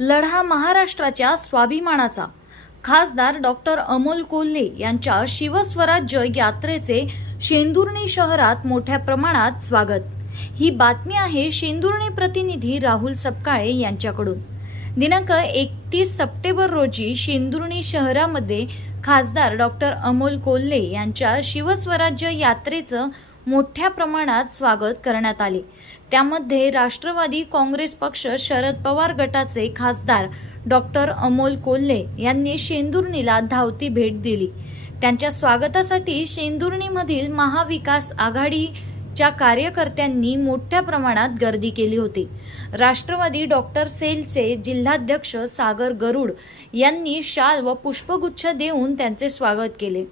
लढा महाराष्ट्राच्या स्वाभिमानाचा. खासदार डॉक्टर अमोल कोल्हे यांच्या शिवस्वराज्य यात्रेचे शेंदुर्णी शहरात मोठ्या प्रमाणात स्वागत. ही बातमी आहे शेंदुर्णी प्रतिनिधी राहुल सपकाळे यांच्याकडून. दिनांक एकतीस सप्टेंबर रोजी शेंदुर्णी शहरामध्ये खासदार डॉक्टर अमोल कोल्हे यांच्या शिवस्वराज्य यात्रेचं मोठ्या प्रमाणात स्वागत करण्यात आले. त्यामध्ये राष्ट्रवादी काँग्रेस पक्ष शरद पवार गटाचे खासदार डॉक्टर अमोल कोल्हे यांनी शेंदुर्णीला धावती भेट दिली. त्यांच्या स्वागतासाठी शेंदुर्णीमधील महाविकास आघाडीच्या कार्यकर्त्यांनी मोठ्या प्रमाणात गर्दी केली होती. राष्ट्रवादी डॉक्टर सेलचे जिल्हाध्यक्ष सागर गरुड यांनी शाल व पुष्पगुच्छ देऊन त्यांचे स्वागत केले.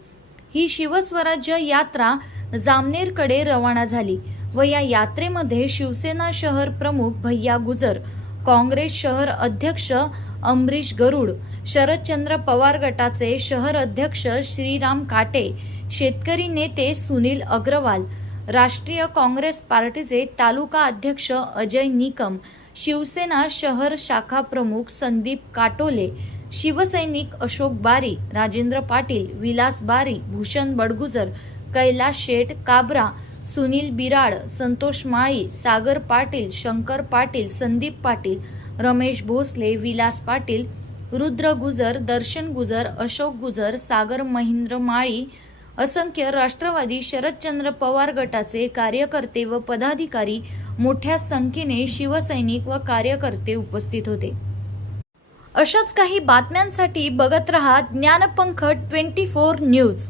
ही शिवस्वराज्य यात्रा जामनेरकडे रवाना झाली व या यात्रेमध्ये शिवसेना शहर प्रमुख भैया गुजर काँग्रेस शहर अध्यक्ष अमरीश गरुड शरदचंद्र पवार गटाचे शहर अध्यक्ष श्रीराम काटे शेतकरी नेते सुनील अग्रवाल राष्ट्रीय काँग्रेस पार्टीचे तालुका अध्यक्ष अजय निकम शिवसेना शहर शाखा प्रमुख संदीप काटोले शिवसैनिक अशोक बारी राजेंद्र पाटील विलास बारी भूषण बडगुजर कैलास शेठ काबरा सुनील बिराड संतोष माळी सागर पाटील शंकर पाटील संदीप पाटील रमेश भोसले विलास पाटील रुद्र गुजर दर्शन गुजर अशोक गुजर सागर महेंद्र माळी असंख्य राष्ट्रवादी शरदचंद्र पवार गटाचे कार्यकर्ते व पदाधिकारी मोठ्या संख्येने शिवसैनिक व कार्यकर्ते उपस्थित होते. अशाच काही बातम्यांसाठी बघत रहा ज्ञानपंख ट्वेंटी फोर न्यूज.